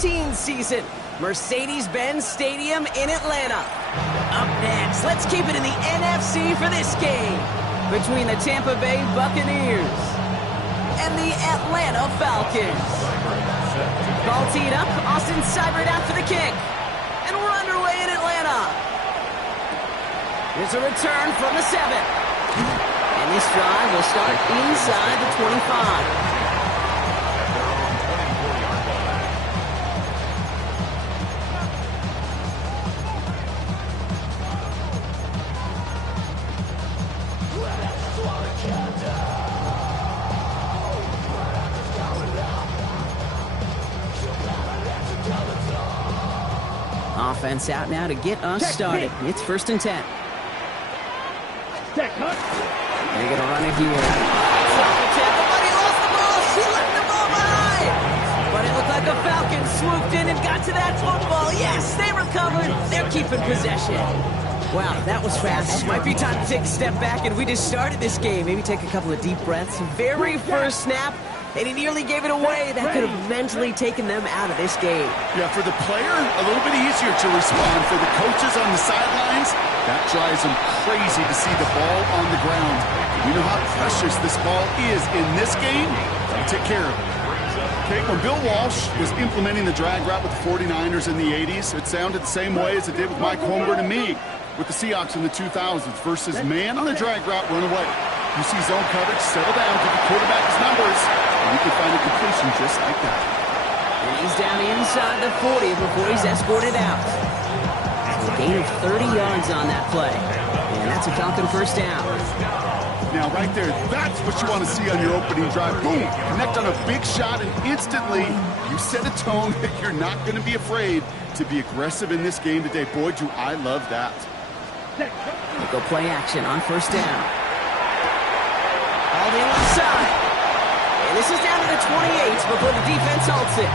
2019 season. Mercedes-Benz Stadium in Atlanta. Up next, let's keep it in the NFC for this game between the Tampa Bay Buccaneers and the Atlanta Falcons. Ball teed up, Austin Seibert out for the kick. And we're underway in Atlanta. Here's a return from the 7. And this drive will start inside the 25. Offense out now to get us started. It's 1st and 10. They're going to run it here. But he lost the ball. She left the ball behind. But it looked like a Falcon swooped in and got to that football. Yes, they recovered. They're keeping possession. Wow, that was fast. Might be time to take a step back, and we just started this game. Maybe take a couple of deep breaths. Very first snap. And he nearly gave it away. That could have mentally taken them out of this game. Yeah, for the player, a little bit easier to respond. For the coaches on the sidelines, that drives them crazy to see the ball on the ground. You know how precious this ball is in this game? Take care of it. Okay, when Bill Walsh was implementing the drag route with the 49ers in the 80s, it sounded the same way as it did with Mike Holmgren and me with the Seahawks in the 2000s versus man on a drag route, run away. You see zone coverage, settle down, give the quarterback his numbers, and you can find a completion just like that. And he's down inside the 40 before he's escorted out. A gain of 30 yards on that play. And that's a Falcon first down. Now, right there, that's what you want to see on your opening drive. Boom! Connect on a big shot, and instantly you set a tone that you're not going to be afraid to be aggressive in this game today. Boy, do I love that. We'll go play action on first down. All the left side. And this is down to the 28 before the defense halts it.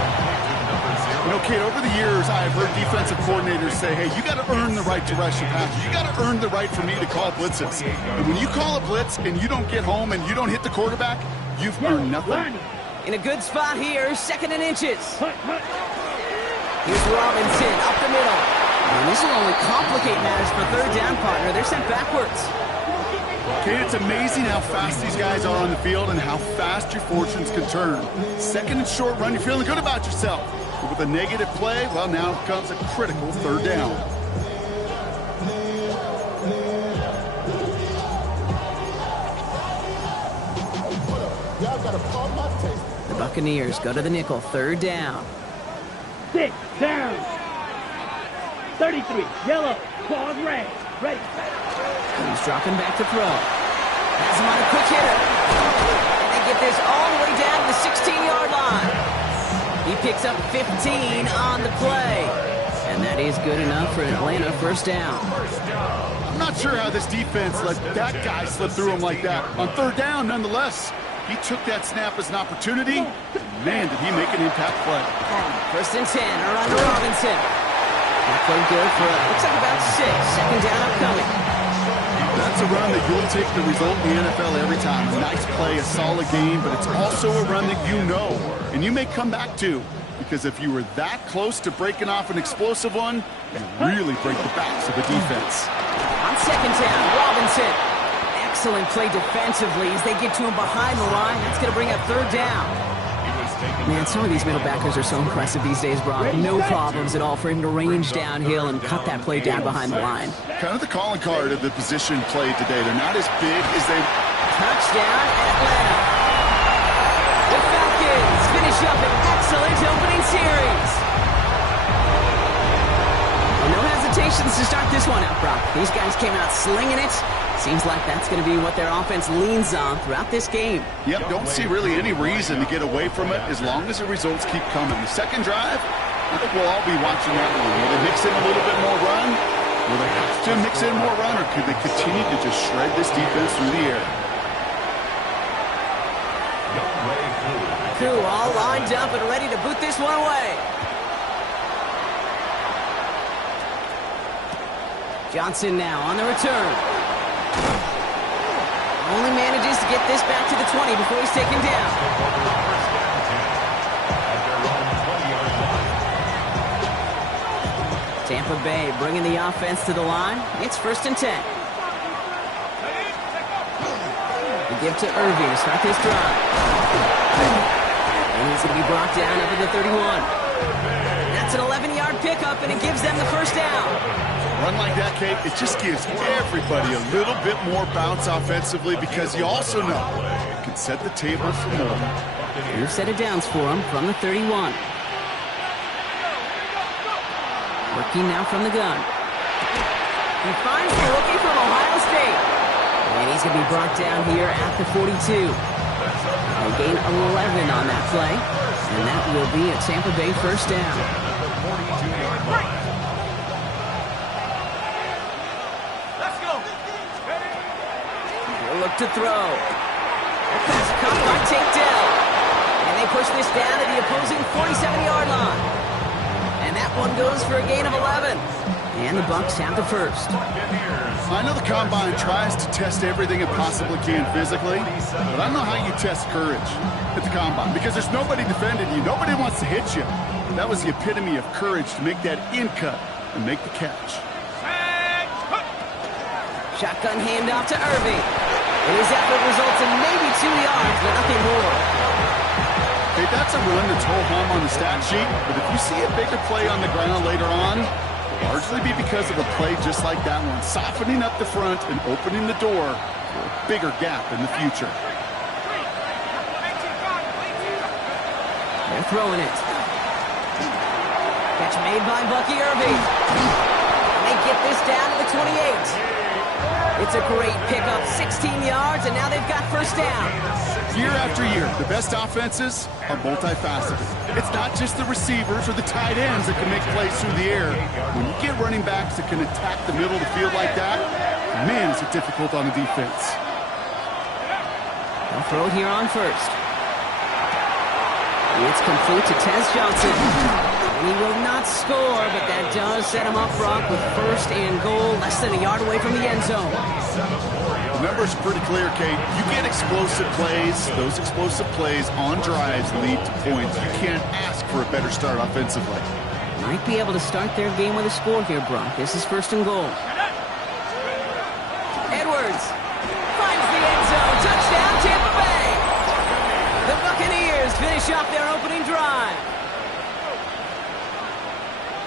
You know, Kate, over the years, I've heard defensive coordinators say, hey, you got to earn the right to rush your passes. You got to earn the right for me to call blitzes. And when you call a blitz and you don't get home and you don't hit the quarterback, you've earned nothing. In a good spot here, 2nd and inches. Here's Robinson up the middle. And this will only complicate matters for 3rd down, partner. They're sent backwards. Okay, it's amazing how fast these guys are on the field and how fast your fortunes can turn. 2nd and short run, you're feeling good about yourself. But with a negative play, well, now comes a critical 3rd down. The Buccaneers go to the nickel, 3rd down. 6 down. 33, yellow, ball red, ready. He's dropping back to throw. Has him on a quick hitter. And they get this all the way down to the 16-yard line. He picks up 15 on the play. And that is good enough for Atlanta first down. I'm not sure how this defense let that guy slip through him like that. On 3rd down, nonetheless, he took that snap as an opportunity. Man, did he make an impact play. 1st and 10, around to Robinson. That played good for, looks like about 6. 2nd down upcoming. That's a run that you'll take the result in the NFL every time. A nice play, a solid game, but it's also a run that you know, and you may come back to, because if you were that close to breaking off an explosive one, you really break the backs of the defense. On 2nd down, Robinson. Excellent play defensively as they get to him behind the line. That's going to bring up 3rd down. Man, some of these middle backers are so impressive these days, Brock. No problems at all for him to range downhill and cut that play down behind the line. Kind of the calling card of the position played today. They're not as big as they... Touchdown, Atlanta. The Falcons finish up an excellent opening series. And no hesitations to start this one out, Brock. These guys came out slinging it. Seems like that's going to be what their offense leans on throughout this game. Yep, don't see really any reason to get away from it as long as the results keep coming. The 2nd drive, I think we'll all be watching that one. Will they mix in a little bit more run? Will they have to mix in more run, or could they continue to just shred this defense through the air? Crew all lined up and ready to boot this one away. Johnson now on the return. Only manages to get this back to the 20 before he's taken down. Tampa Bay bringing the offense to the line. It's 1st and 10. The give to Irving to start this drive. And he's going to be brought down up at the 31. That's an 11-yard pickup, and it gives them the 1st down. Run like that, Kate, it just gives everybody a little bit more bounce offensively because you also know it can set the table for more. New set of downs for him from the 31. Working now from the gun. He finds the rookie from Ohio State. And he's going to be brought down here at the 42. They gain 11 on that play. And that will be a Tampa Bay 1st down. Let's go. They'll look to throw. Pass caught by Tate Dell. And they push this down to the opposing 47-yard line. And that one goes for a gain of 11. And the Bucs have the 1st. I know the Combine tries to test everything it possibly can physically, but I don't know how you test courage at the Combine because there's nobody defending you. Nobody wants to hit you. That was the epitome of courage to make that in cut and make the catch. Shotgun handoff to Irving. And his effort results in maybe 2 yards, but nothing more. Hey, that's a run that's ho-hum on the stat sheet, but if you see a bigger play on the ground later on, it'll largely be because of a play just like that one, softening up the front and opening the door for a bigger gap in the future. They're throwing it. Catch made by Bucky Irving. And they get this down to the 28. It's a great pickup, 16 yards, and now they've got 1st down. Year after year, the best offenses are multifaceted. It's not just the receivers or the tight ends that can make plays through the air. When you get running backs that can attack the middle of the field like that, man, is it difficult on the defense. They'll throw it here on 1st. It's complete to Tez Johnson. And he will not score, but that does set him up, Brock, with 1st and goal, less than a yard away from the end zone. The numbers are pretty clear, Kate. You get explosive plays. Those explosive plays on drives lead to points. You can't ask for a better start offensively. Might be able to start their game with a score here, Brock. This is 1st and goal. Edwards finds the end zone. Touchdown, Tampa Bay. The Buccaneers finish off their opening drive.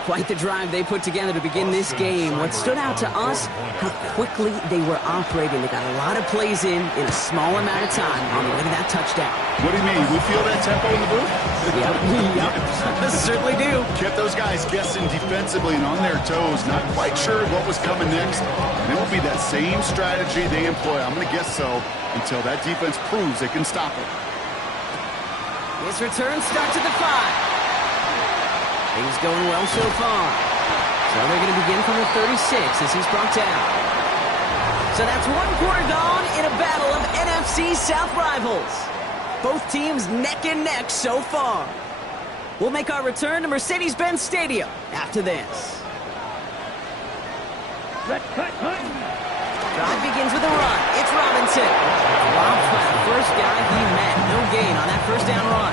Quite the drive they put together to begin this game. What stood out to us, how quickly they were operating. They got a lot of plays in a small amount of time on the way to that touchdown. What do you mean? We feel that tempo in the booth? Yep. Certainly do. Kept those guys guessing defensively and on their toes, not quite sure what was coming next. And it will be that same strategy they employ, I'm going to guess so, until that defense proves they can stop it. His return starts at the 5. Things going well so far. So they're going to begin from the 36 as he's brought down. So that's 1 quarter gone in a battle of NFC South rivals. Both teams neck and neck so far. We'll make our return to Mercedes-Benz Stadium after this. Drive begins with a run. It's Robinson. Robbed by the first guy he met. No gain on that 1st down run.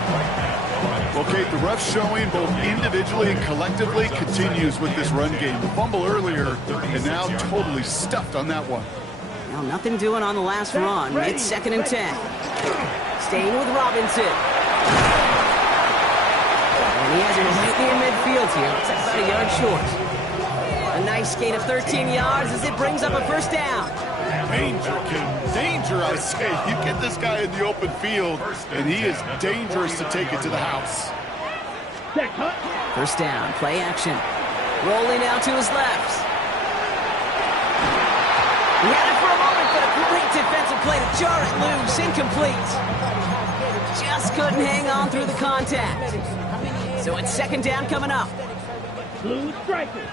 Okay, the rough showing both individually and collectively continues with this run game. The fumble earlier, and now totally stuffed on that one. Well, nothing doing on the last run. It's 2nd and 10. Staying with Robinson. And he has it right near midfield here. It's about a yard short. A nice gain of 13 yards as it brings up a 1st down. Danger, King. Danger, I say. You get this guy in the open field, and he is dangerous to take it to the house. 1st down, play action. Rolling out to his left. He had it for a moment, but a great defensive play to jar it loose. Incomplete. Just couldn't hang on through the contact. So it's 2nd down coming up. Blue striker.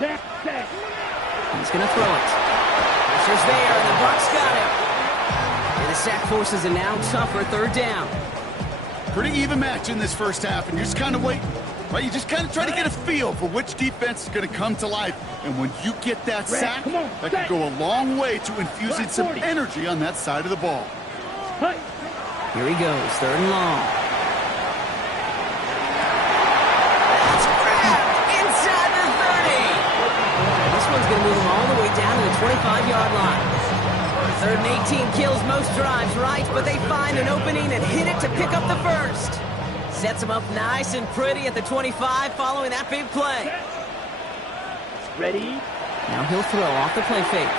He's going to throw it. Pressure's there, and the Bucs got him. And the sack forces a now tougher 3rd down. Pretty even match in this 1st half, and you're just kind of waiting. Right? You just kind of try to get a feel for which defense is going to come to life. And when you get that sack, that can go a long way to infusing some energy on that side of the ball. Here he goes, 3rd and long. That's grabbed inside 3rd and 18 kills most drives, right? But they find an opening and hit it to pick up the first. Sets them up nice and pretty at the 25 following that big play. Ready? Now he'll throw off the play fake.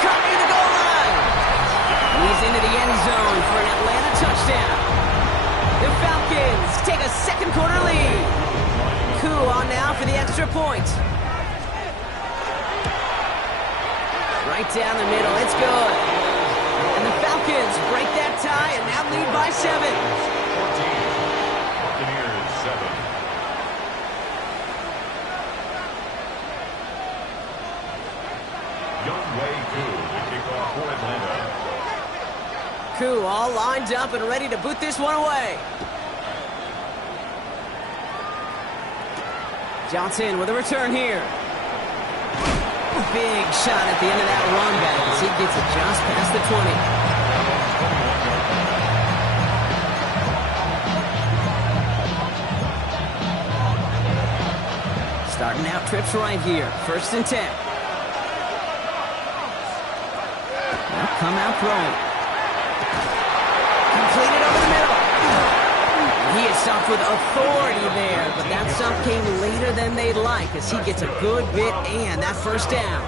Cut near the goal line. He's into the end zone for an Atlanta touchdown. The Falcons take a second quarter lead. Koo on now for the extra point. Right down the middle, it's good. And the Falcons break that tie and now lead by 7. 14. Buccaneers 7. Youngway Koo to kick off for Atlanta. Koo all lined up and ready to boot this one away. Johnson with a return here. Big shot at the end of that run back as he gets it just past the 20. Starting out trips right here. 1st and 10. They'll come out throwing. Completed over the middle. He is stopped with authority there, but that stop came later than they'd like as he gets a good bit and that first down.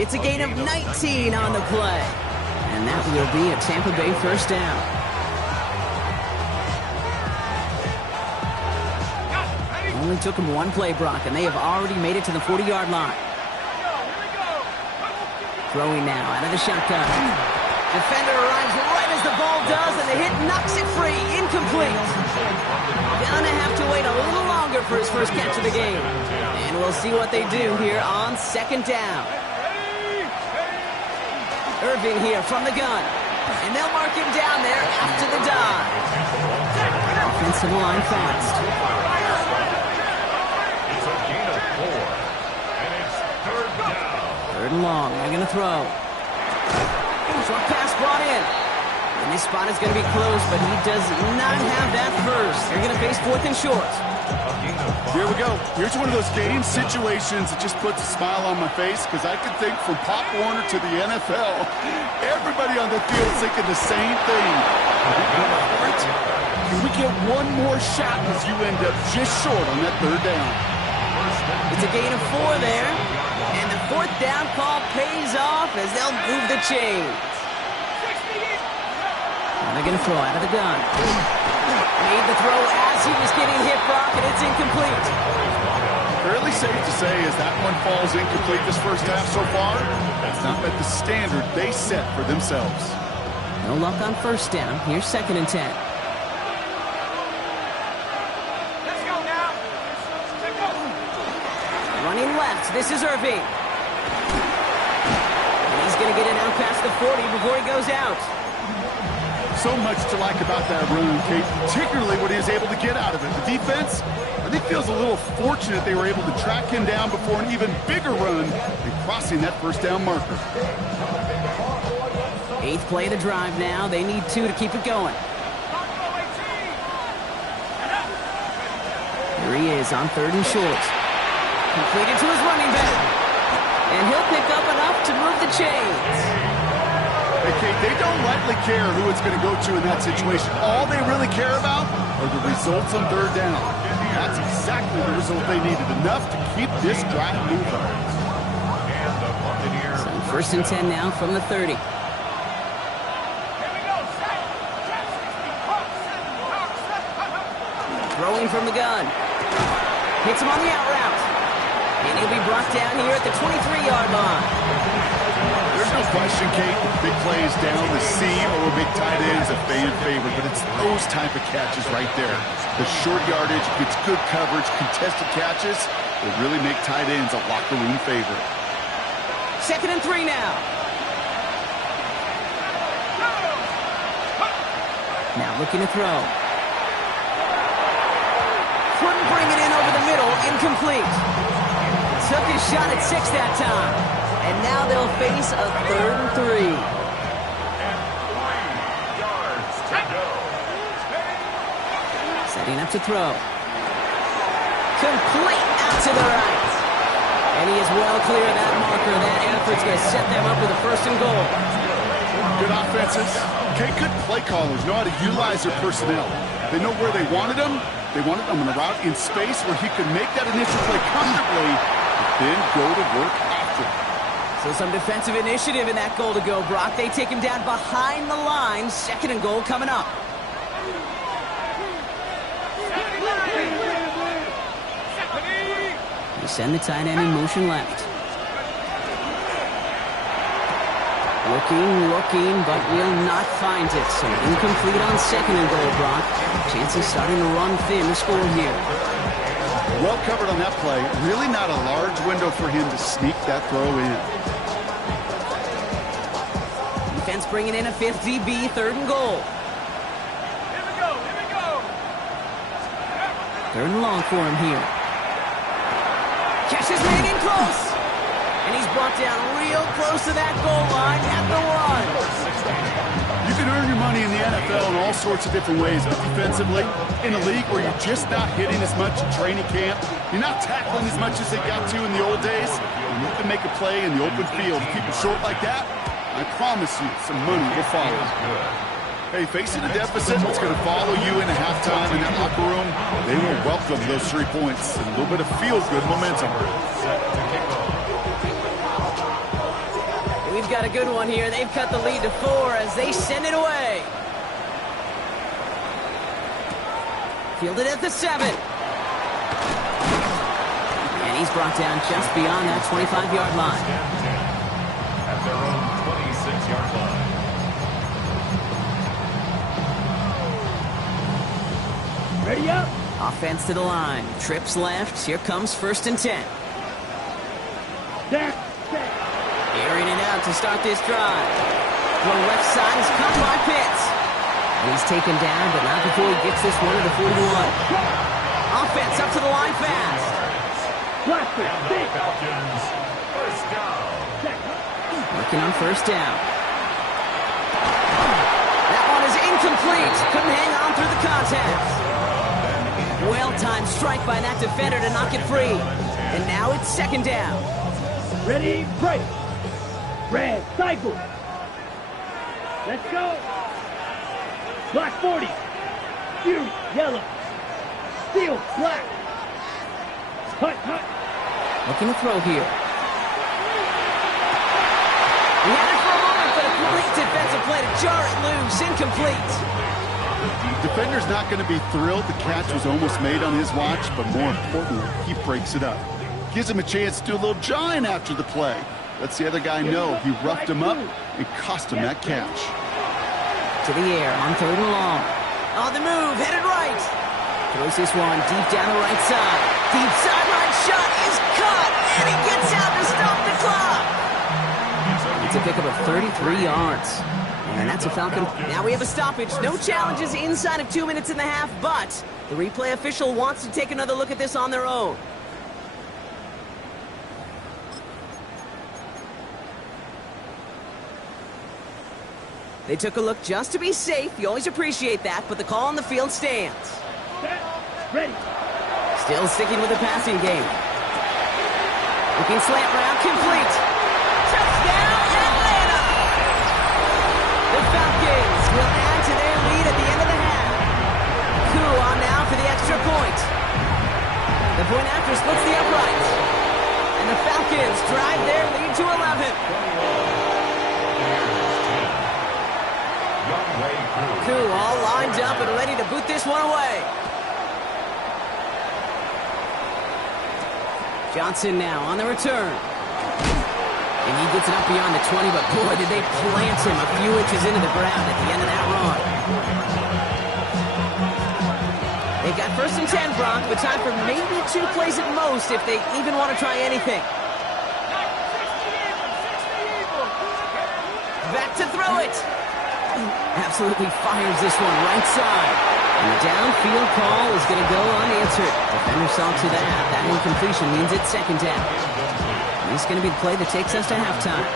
It's a gain of 19 on the play, and that will be a Tampa Bay first down. Only took him one play, Brock, and they have already made it to the 40-yard line. Throwing now out of the shotgun. Defender arrives right as the ball does, and the hit knocks it free. Incomplete. Gonna have to wait a little longer for his first catch of the game. And we'll see what they do here on 2nd down. Irving here from the gun. And they'll mark him down there after the dive. Offensive line fast. It's a gain of 4. And it's 3rd down. 3rd and long. They're going to throw. Short pass brought in. And this spot is going to be close, but he does not have that first. They're going to face 4th and short. Here we go. Here's one of those game situations that just puts a smile on my face because I can think from Pop Warner to the NFL. Everybody on the field is thinking the same thing. Can we get one more shot as you end up just short on that 3rd down? It's a gain of 4 there. And the 4th down call pays off as they'll move the chains. And they're going to throw out of the gun. Made the throw as he was getting hit, Brock, and it's incomplete. Fairly safe to say as that one falls incomplete this first half so far, that's not met the standard they set for themselves. No luck on 1st down. Here's 2nd and 10. Let's go now. Running left, this is Irving. And he's going to get it out past the 40 before he goes out. So much to like about that run, Kate, particularly what he was able to get out of it. The defense, I think, feels a little fortunate they were able to track him down before an even bigger run and crossing that 1st down marker. 8th play of the drive now. They need 2 to keep it going. Here he is on 3rd and short. Completed to his running back. And he'll pick up enough to move the chains. Hey, Kate, they don't likely care who it's going to go to in that situation. All they really care about are the results on 3rd down. That's exactly the result they needed, enough to keep this drive moving. And the Buccaneers. So 1st and 10 now from the 30. Throwing from the gun. Hits him on the out route. And he'll be brought down here at the 23-yard line. There's no question, Kate, big plays down the seam or big tight ends a fan favorite, but it's those type of catches right there. The short yardage, gets good coverage, contested catches will really make tight ends a locker room favorite. 2nd and 3 now. Now looking to throw. Couldn't bring it in over the middle, incomplete. Took his shot at 6 that time. And now they'll face a 3rd and 3. And 3 yards to go. Setting up to throw. Complete out to the right. And he is well clear of that marker. That effort's going to set them up with a 1st and goal. Good offenses. Okay, good play callers know how to utilize their personnel. They know where they wanted them. They wanted them on a route in space where he could make that initial play comfortably, then go to work after. So some defensive initiative in that goal to go, Brock. They take him down behind the line. 2nd and goal coming up. They send the tight end in motion left. Looking, but will not find it. So incomplete on 2nd and goal, Brock. Chances starting to run thin to score here. Well covered on that play. Really not a large window for him to sneak that throw in. Defense bringing in a 5th DB, 3rd and goal. Here we go. 3rd and long for him here. Catch is made in close. And he's brought down real close to that goal line at the 1. You can earn your money in the NFL in all sorts of different ways, but defensively, in a league where you're just not hitting as much in training camp, you're not tackling as much as they got to in the old days, and you can make a play in the open field. Keep it short like that, I promise you some money will follow. Hey, facing a deficit, it's going to follow you into halftime in that locker room. They will welcome those 3 points and a little bit of feel-good momentum. We've got a good one here. They've cut the lead to 4 as they send it away. Fielded at the 7. And he's brought down just beyond that 25-yard line. At their own 26-yard line. Ready up. Offense to the line. Trips left. Here comes 1st and 10. There. Airing it out to start this drive. The left side is cut by Pitts. And he's taken down, but not before he gets this one to the 41. Offense up to the line fast. Falcons, 1st down. Working on 1st down. That one is incomplete. Couldn't hang on through the contact. Well-timed strike by that defender to knock it free. And now it's 2nd down. Ready, break. Red, cycle. Let's go. Black 40. Fury, yellow. Steel, black. Hut. Looking to throw here. He had it for a moment, but a great defensive play to jar it loose. Incomplete. Defender's not going to be thrilled the catch was almost made on his watch, but more importantly, he breaks it up. Gives him a chance to do a little jawing after the play. Lets the other guy know he roughed him up and cost him that catch. To the air on 3rd and long. On the move, headed right. Throws this one deep down the right side. Deep sideline shot is caught, and he gets out to stop the clock. It's a pickup of 33 yards. And that's a Falcon. Now we have a stoppage. No challenges inside of 2 minutes and a half, but the replay official wants to take another look at this on their own. They took a look just to be safe. You always appreciate that, but the call on the field stands. Set. Ready. Still sticking with the passing game. Looking slant route, complete. Touchdown, Atlanta! The Falcons will add to their lead at the end of the half. Koo on now for the extra point. The point after splits the uprights. And the Falcons drive their lead to 11. Koo all lined up and ready to boot this one away. Johnson now on the return. And he gets it up beyond the 20, but boy, did they plant him a few inches into the ground at the end of that run. They've got 1st and 10, Brock, but time for maybe 2 plays at most if they even want to try anything. Back to throw it. Absolutely fires this one right side. And the downfield call is going to go unanswered. Defender saw to that. That incompletion means it's 2nd down. And this is going to be the play that takes us to halftime.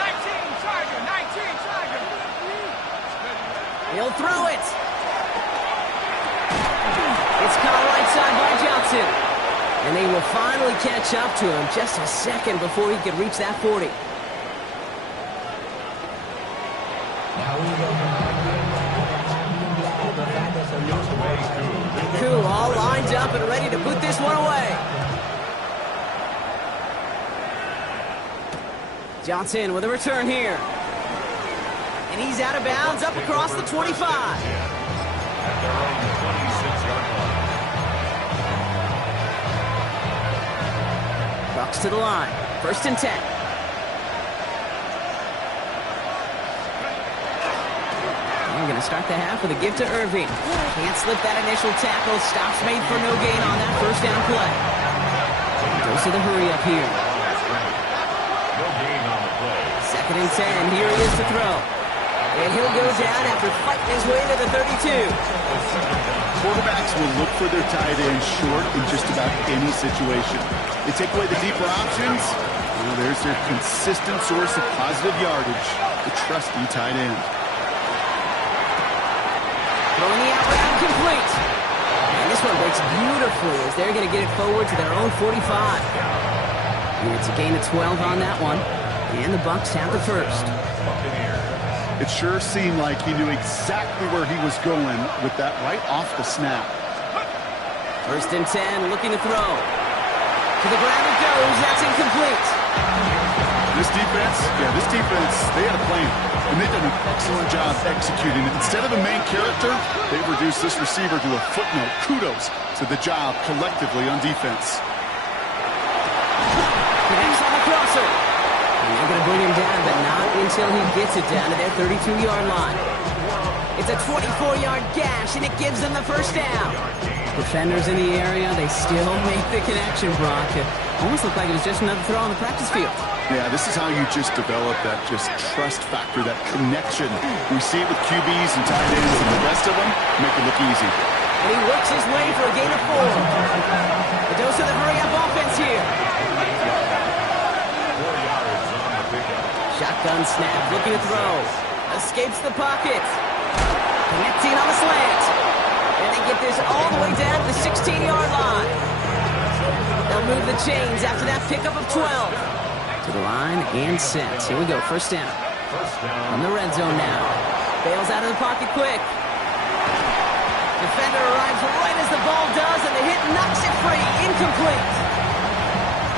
19 Tiger. He'll throw it. It's caught right outside by Johnson. And they will finally catch up to him just a second before he could reach that 40. Koo all lined up and ready to put this one away. Johnson with a return here. And he's out of bounds up across the 25. At their own 26-yard line. Bucs to the line. 1st and 10. We're going to start the half with a give to Irving. Can't slip that initial tackle. Stops made for no gain on that 1st down play. Goes to the hurry up here. No gain on the play. 2nd and 10. Here he is to throw. And he'll go down after fighting his way to the 32. Quarterbacks will look for their tight end short in just about any situation. They take away the deeper options. Well, there's their consistent source of positive yardage, the trusty tight end. Throwing the out route complete. And this one breaks beautifully as they're going to get it forward to their own 45. And it's a gain of 12 on that one. And the Bucs have the first. It sure seemed like he knew exactly where he was going with that right off the snap. 1st and 10, looking to throw. To the ground it goes. That's incomplete. This defense, they had a plan. And they've done an excellent job executing it. Instead of a main character, they've reduced this receiver to a footnote. Kudos to the job collectively on defense. Connects on the crosser. And they're going to bring him down, but not until he gets it down to their 32-yard line. It's a 24-yard gash, and it gives them the 1st down. Defenders in the area, they still make the connection, Brock. It almost looked like it was just another throw on the practice field. Yeah, this is how you just develop that just trust factor, that connection. We see it with QBs and tight ends, and the rest of them make it look easy. And he works his way for a gain of 4. The dose of the hurry-up offense here. 4 yards on the pickup. Shotgun snap, looking to throw. Escapes the pocket. Connecting on the slant. And they get this all the way down to the 16-yard line. They'll move the chains after that pickup of 12. To the line and set. Here we go, 1st down. From the red zone now. Bails out of the pocket quick. Defender arrives right as the ball does, and the hit knocks it free. Incomplete.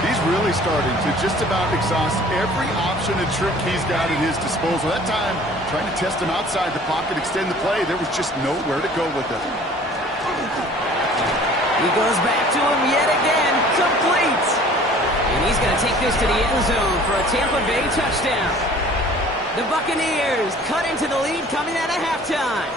He's really starting to just about exhaust every option and trick he's got at his disposal. That time, trying to test him outside the pocket, extend the play, there was just nowhere to go with it. He goes back to him yet again. Complete. And he's going to take this to the end zone for a Tampa Bay touchdown. The Buccaneers cut into the lead coming out of halftime.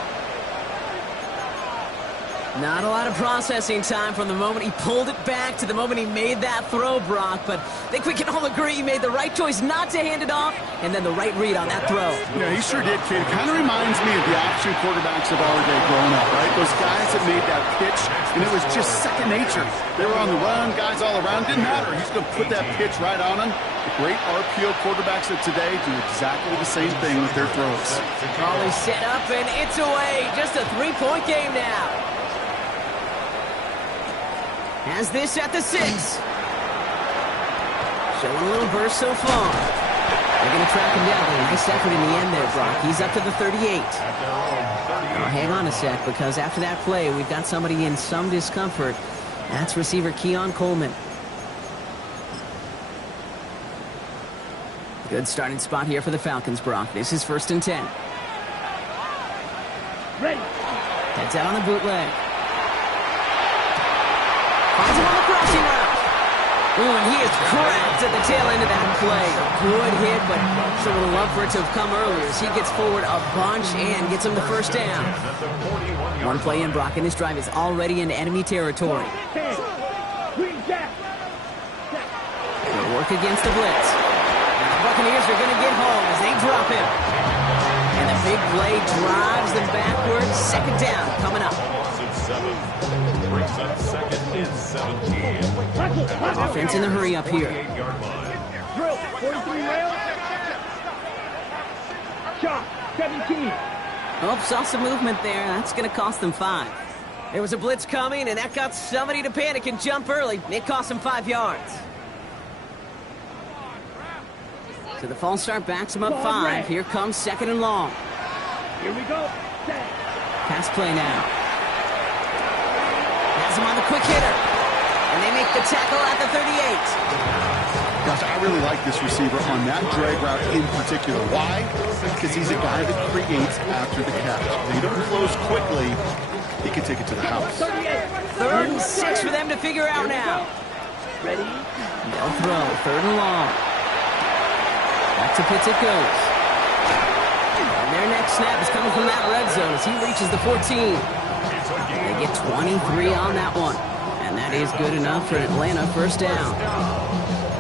Not a lot of processing time from the moment he pulled it back to the moment he made that throw, Brock. But I think we can all agree he made the right choice not to hand it off, and then the right read on that throw. Yeah, he sure did, kid. It kind of reminds me of the option quarterbacks of our day growing up, right? Those guys that made that pitch, and it was just second nature. They were on the run, guys all around. Didn't matter. He's going to put that pitch right on him. The great RPO quarterbacks of today do exactly the same thing with their throws. Ball is set up, and it's away. Just a 3-point game now. Has this at the 6. Showing a little burst so far. They're going to track him down. A nice effort in the end there, Brock. He's up to the 38. Now, hang on a sec, because after that play, we've got somebody in some discomfort. That's receiver Keon Coleman. Good starting spot here for the Falcons, Brock. This is 1st and 10. Ready. Heads out on the bootleg. Finds him on the crossing route. Ooh, and he is cracked at the tail end of that play. Good hit, but sure would have loved for it to have come earlier as he gets forward a bunch and gets him the 1st down. One play in, Brock, and this drive is already into enemy territory. They'll work against the blitz. And the Buccaneers are going to get home as they drop him. And the big play drives them backwards. 2nd down coming up. Brings up 2nd and 17. Offense in the hurry up here. Drill, 43 rail. Shot, 17. Oh, saw some movement there. That's going to cost them 5. There was a blitz coming, and that got somebody to panic and jump early. It cost him 5 yards. So the false start backs him up 5. Here comes 2nd and long. Here we go. Pass play now. Has him on the quick hitter. And they make the tackle at the 38. Gosh, I really like this receiver on that drag route in particular. Why? Because he's a guy that creates after the catch. They don't close quickly. He can take it to the house. 3rd and 6 for them to figure out now. Ready? They'll throw. 3rd and long. Back to Pitts it goes. And their next snap is coming from that red zone as he reaches the 14. They get 23 on that one. And that is good enough for Atlanta. First down.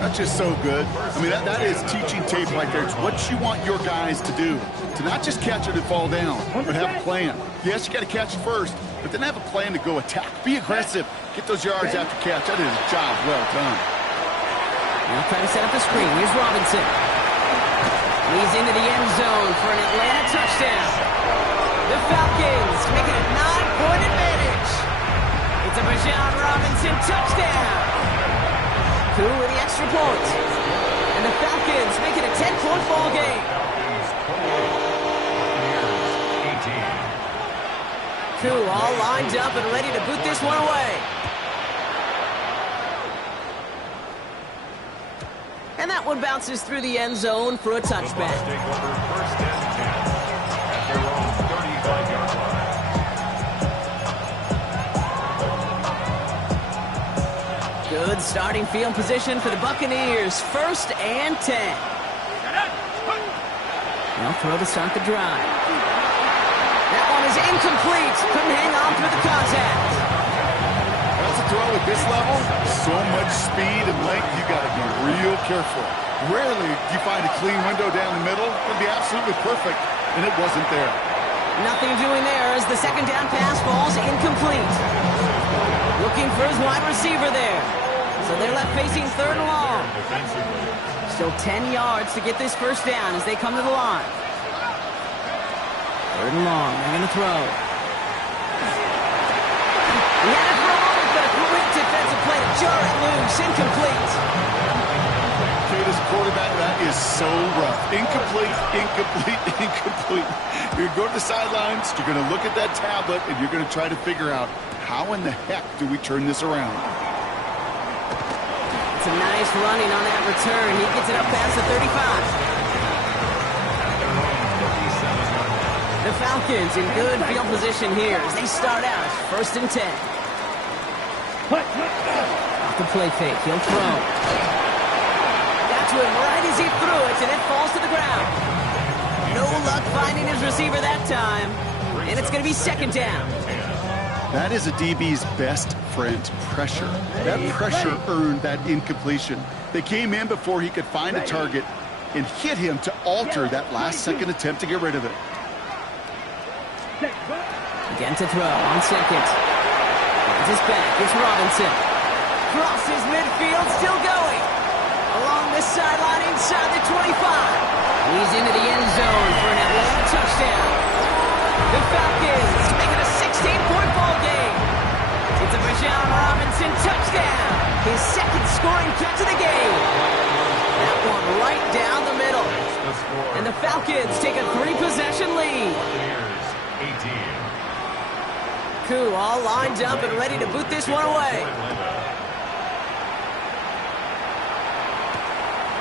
That's just so good. I mean, that is teaching tape right there. It's what you want your guys to do. To not just catch it and fall down, but have a plan. Yes, you got to catch it first, but then have a plan to go attack. Be aggressive. Get those yards after catch. That is a job well done. Now try to set up the screen. Here's Robinson. He's into the end zone for an Atlanta touchdown. The Falcons make it a 9-point advantage. It's a Bijan Robinson touchdown. Koo with the extra point. And the Falcons make it a 10-point ball game. Koo all lined up and ready to boot this one away. And that one bounces through the end zone for a touchback. Good starting field position for the Buccaneers. 1st and 10. They'll throw to start the drive. That one is incomplete. Couldn't hang on through the contact. That's a throw at this level. So much speed and length, you got to be real careful. Rarely do you find a clean window down the middle. It'd be absolutely perfect, and it wasn't there. Nothing doing there as the 2nd down pass falls incomplete. Looking for his wide receiver there. So they're left facing 3rd and long. Still 10 yards to get this first down as they come to the line. 3rd and long. They're going to throw. He had it for a moment, but a quick defensive play to jar it loose. Incomplete. Okay, this quarterback, that is so rough. Incomplete, incomplete, incomplete. You're going to go to the sidelines, you're going to look at that tablet, and you're going to try to figure out how in the heck do we turn this around. It's a nice running on that return. He gets it up past the 35. The Falcons in good field position here as they start out 1st and 10. Off the play fake, he'll throw. Got to him right as he threw it, and it falls to the ground. No luck finding his receiver that time, and it's going to be 2nd down. That is a DB's best friend, pressure. That pressure earned that incompletion. They came in before he could find a target and hit him to alter that last-second attempt to get rid of it. Again to throw on 2nd. Finds his back. It's Robinson. Crosses midfield, still going. Along the sideline inside the 25. He's into the end zone for an Atlanta touchdown. The Falcons make it a 16-point ball game. It's a Bijan Robinson touchdown. His 2nd scoring catch of the game. That one right down the middle. And the Falcons take a 3-possession lead. Koo all lined up and ready to boot this one away.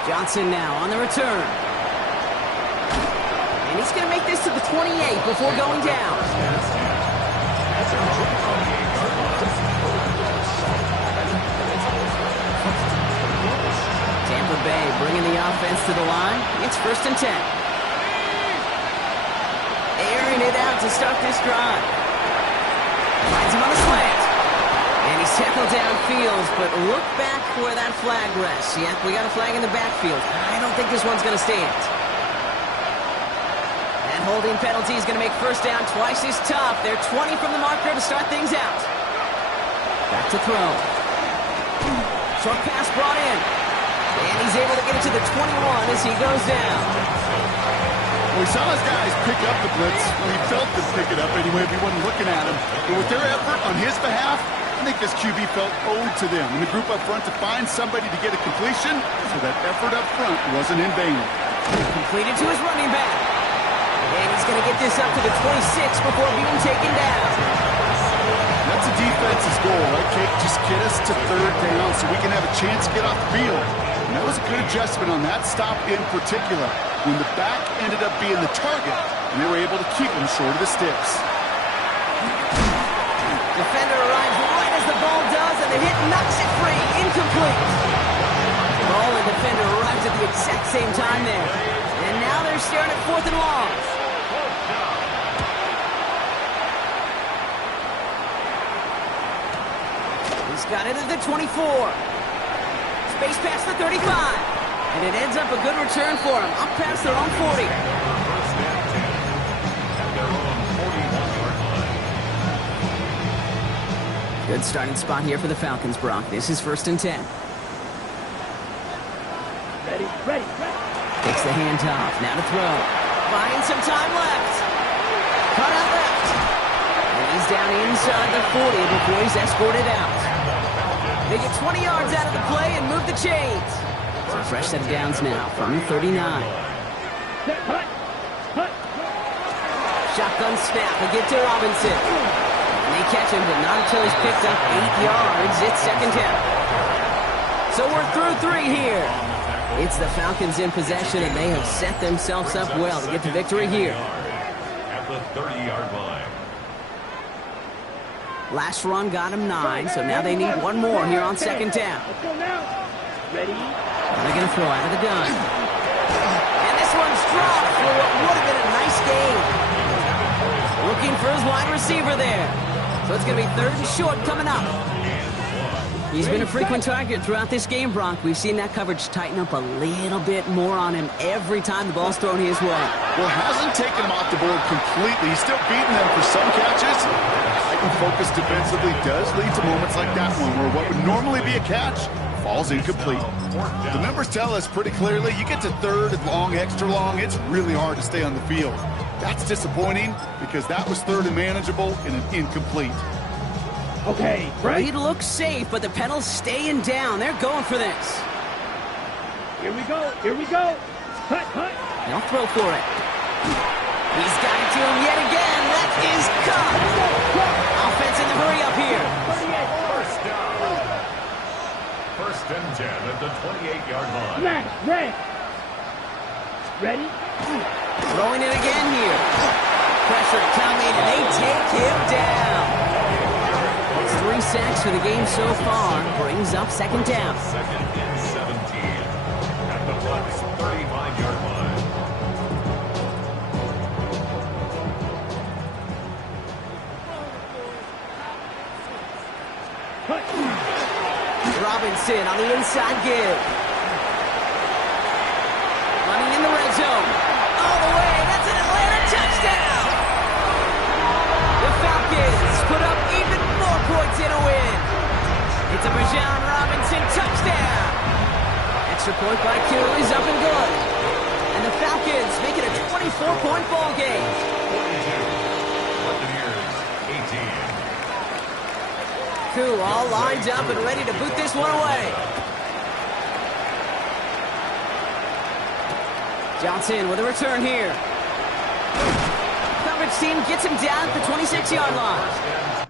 Johnson now on the return. And he's going to make this to the 28 before going down. Tampa Bay bringing the offense to the line. It's 1st and 10. Airing it out to start this drive. Finds him on the slant. And he's tackled downfield, but look back where that flag rests. Yeah, we got a flag in the backfield. I don't think this one's going to stand. That holding penalty is going to make first down twice as tough. They're 20 from the marker to start things out. Back to throw. Short pass brought in. And he's able to get it to the 21 as he goes down. Well, we saw his guys pick up the blitz. Well, he felt them pick it up anyway if he wasn't looking at him. But with their effort on his behalf, I think this QB felt owed to them and the group up front to find somebody to get a completion, so that effort up front wasn't in vain. Completed to his running back. And he's going to get this up to the 26 before being taken down. That's a defense's goal, right, Kate? Just get us to third down so we can have a chance to get off the field. And that was a good adjustment on that stop in particular, when the back ended up being the target, and they were able to keep him short of the sticks. Defender arrives right as the ball does, and the hit knocks it free. Incomplete. Ball and defender arrives at the exact same time there. And now they're staring at 4th and long. He's got it at the 24. Space past the 35. And it ends up a good return for him. Up past their own 40. Good starting spot here for the Falcons, Brock. This is 1st and 10. Ready, ready, ready. Takes the handoff. Now to throw. Finds some time left. Cut out left. And he's down inside the 40 before he's escorted out. They get 20 yards out of the play and move the chains. So a fresh set of downs now from the 39. Hut, hut. Shotgun snap. A get to Robinson. And they catch him, but not until he's picked up 8 yards. It's 2nd down. So we're through 3 here. It's the Falcons in possession, and they have set themselves up well to get the victory here. At the 30-yard line. Last run got him 9, so now they need one more here on 2nd down. Let's go now. Ready? They're going to throw out of the gun. And this one's dropped for what would have been a nice game. Looking for his wide receiver there. So it's going to be 3rd and short coming up. He's been a frequent target throughout this game, Brock. We've seen that coverage tighten up a little bit more on him every time the ball's thrown his way. Well, hasn't taken him off the board completely. He's still beating them for some catches. Heightened focus defensively does lead to moments like that one, where what would normally be a catch falls incomplete. The numbers tell us pretty clearly, you get to 3rd and long, extra long, it's really hard to stay on the field. That's disappointing because that was 3rd and manageable and an incomplete. Okay, right? He looks safe, but the pedal's staying down. They're going for this. Here we go, here we go. Hut, hut. They'll throw for it. He's got it to him yet again. That is caught. Offense in the hurry up here. 1st down. 1st and 10 at the 28-yard line. Red. Ready? Throwing it again here. Pressure coming, and they take him down. It's 3 sacks for the game so far. Brings up 2nd down. 2nd and 17 at the Bucs 35-yard line. Robinson on the inside give. Running in the red zone. All the way. That's an Atlanta touchdown. The Falcons put up even more points in a win. It's a Bijan Robinson touchdown. Extra point by Q is up and good. And the Falcons make it a 24-point ball game. 42. Buccaneers 18. Q all lined up and ready to boot this one away. Johnson with a return here. Coverage team gets him down at the 26-yard line.